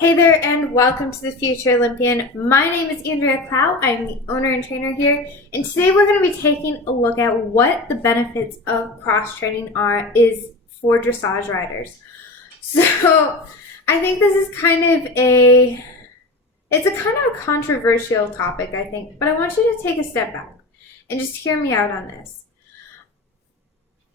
Hey there, and welcome to the Future Olympian. My name is Andrea Clow. I'm the owner and trainer here, and today we're going to be taking a look at what the benefits of cross-training is for dressage riders. So, I think this is it's a kind of a controversial topic, I think, but I want you to take a step back and just hear me out on this.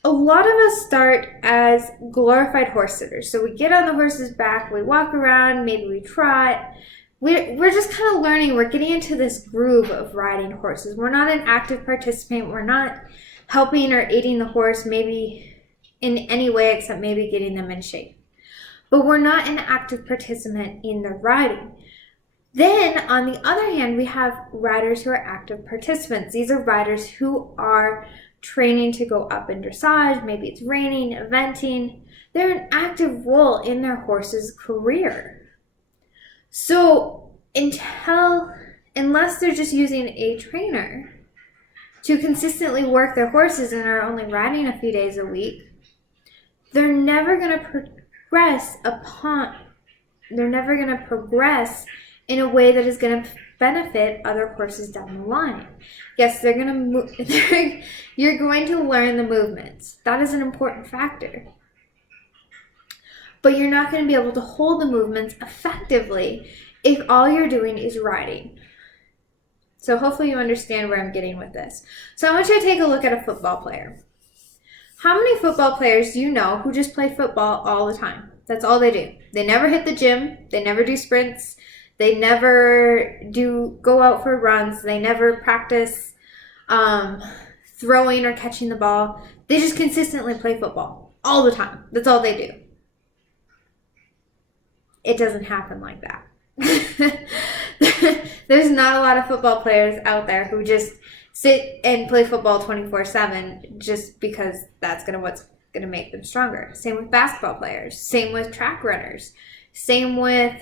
A lot of us start as glorified horse sitters. So we get on the horse's back, we walk around, maybe we trot. We're just kind of learning. We're getting into this groove of riding horses. We're not an active participant. We're not helping or aiding the horse maybe in any way except maybe getting them in shape. But we're not an active participant in the riding. Then, on the other hand, we have riders who are active participants. These are riders who are training to go up in dressage, maybe it's reining, eventing. They're an active role in their horse's career. So unless they're just using a trainer to consistently work their horses and are only riding a few days a week, they're never going to progress in a way that is going to benefit other horses down the line. Yes, you're going to learn the movements. That is an important factor. But you're not going to be able to hold the movements effectively if all you're doing is riding. So hopefully you understand where I'm getting with this. So I want you to take a look at a football player. How many football players do you know who just play football all the time? That's all they do. They never hit the gym. They never do sprints. They never go out for runs. They never practice throwing or catching the ball. They just consistently play football all the time. That's all they do. It doesn't happen like that. There's not a lot of football players out there who just sit and play football 24/7 just because that's what's going to make them stronger. Same with basketball players. Same with track runners. Same with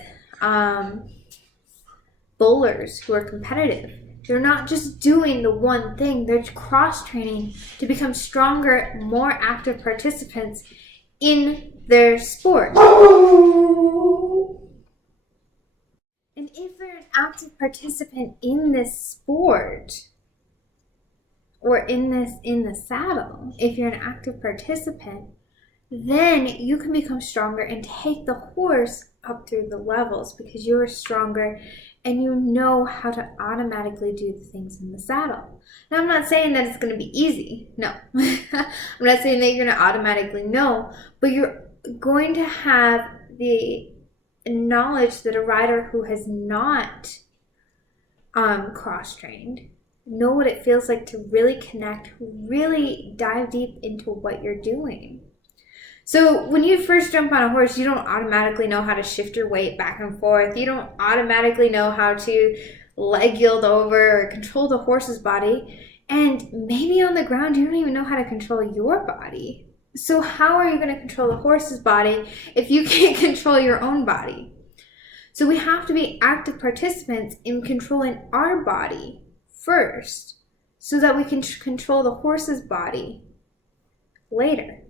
bowlers who are competitive. They're not just doing the one thing. They're cross-training to become stronger, more active participants in their sport. And if they're an active participant in this sport, or in the saddle, if you're an active participant, then you can become stronger and take the horse up through the levels because you're stronger and you know how to automatically do the things in the saddle. Now, I'm not saying that it's going to be easy. No. I'm not saying that you're going to automatically know, but you're going to have the knowledge that a rider who has not cross-trained know what it feels like to really connect, really dive deep into what you're doing. So when you first jump on a horse, you don't automatically know how to shift your weight back and forth. You don't automatically know how to leg yield over or control the horse's body. And maybe on the ground, you don't even know how to control your body. So how are you going to control the horse's body if you can't control your own body? So we have to be active participants in controlling our body first so that we can control the horse's body later.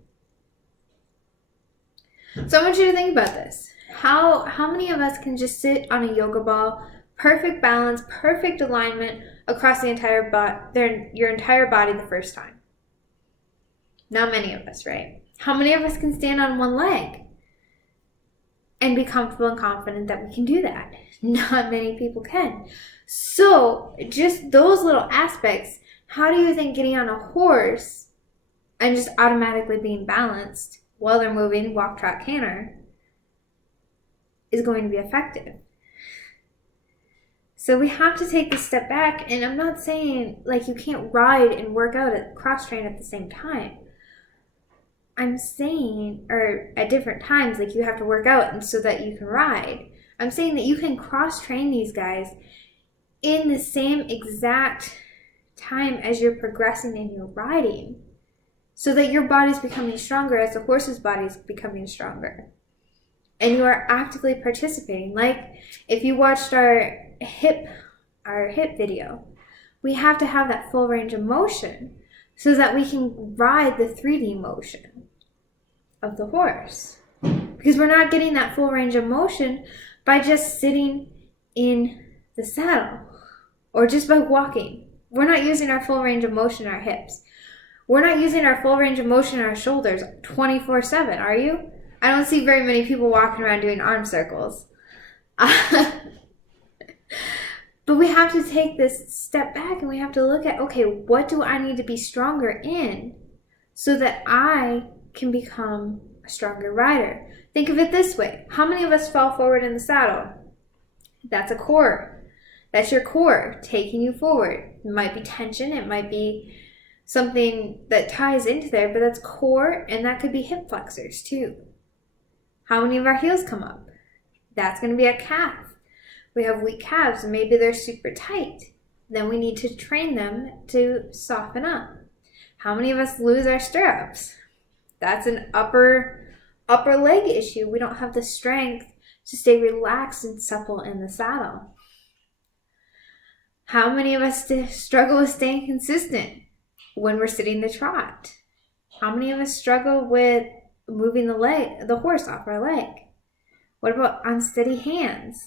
So I want you to think about this. How many of us can just sit on a yoga ball, perfect balance, perfect alignment across your entire body the first time? Not many of us, right? How many of us can stand on one leg and be comfortable and confident that we can do that? Not many people can. So just those little aspects, how do you think getting on a horse and just automatically being balanced while they're moving, walk, trot, canter, is going to be effective? So we have to take this step back, and I'm not saying like you can't ride and work out at cross-train at the same time. I'm saying, or at different times, like you have to work out and so that you can ride. I'm saying that you can cross-train these guys in the same exact time as you're progressing in your riding, so that your body's becoming stronger as the horse's body's becoming stronger. And you are actively participating. Like if you watched our hip video, we have to have that full range of motion so that we can ride the 3D motion of the horse. Because we're not getting that full range of motion by just sitting in the saddle or just by walking. We're not using our full range of motion in our hips. We're not using our full range of motion in our shoulders 24/7, are you? I don't see very many people walking around doing arm circles. But we have to take this step back and we have to look at, okay, what do I need to be stronger in so that I can become a stronger rider? Think of it this way. How many of us fall forward in the saddle? That's a core. That's your core taking you forward. It might be tension. It might be something that ties into there, but that's core, and that could be hip flexors too. How many of our heels come up? That's going to be a calf. We have weak calves, and maybe they're super tight. Then we need to train them to soften up. How many of us lose our stirrups? That's an upper leg issue. We don't have the strength to stay relaxed and supple in the saddle. How many of us struggle with staying consistent when we're sitting the trot? How many of us struggle with moving the horse off our leg? What about unsteady hands?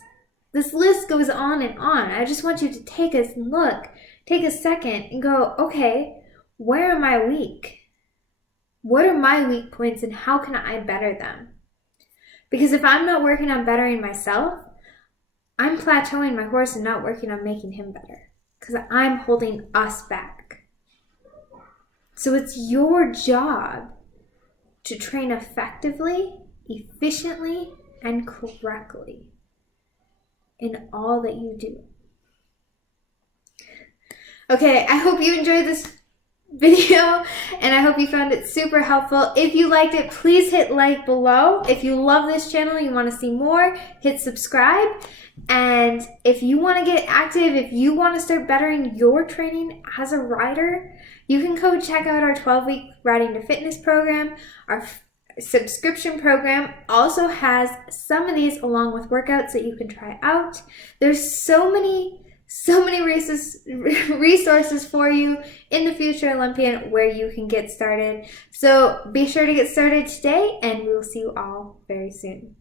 This list goes on and on. I just want you to take a second and go, okay, where am I weak? What are my weak points and how can I better them? Because if I'm not working on bettering myself, I'm plateauing my horse and not working on making him better because I'm holding us back. So it's your job to train effectively, efficiently, and correctly in all that you do. Okay, I hope you enjoyed this video and I hope you found it super helpful. If you liked it, please hit like below. If you love this channel, you want to see more, hit subscribe. And if you want to get active, if you want to start bettering your training as a rider, you can go check out our 12-week Riding to Fitness program. Our subscription program also has some of these along with workouts that you can try out. There's so many resources for you in the future Olympian where you can get started. So be sure to get started today, and we will see you all very soon.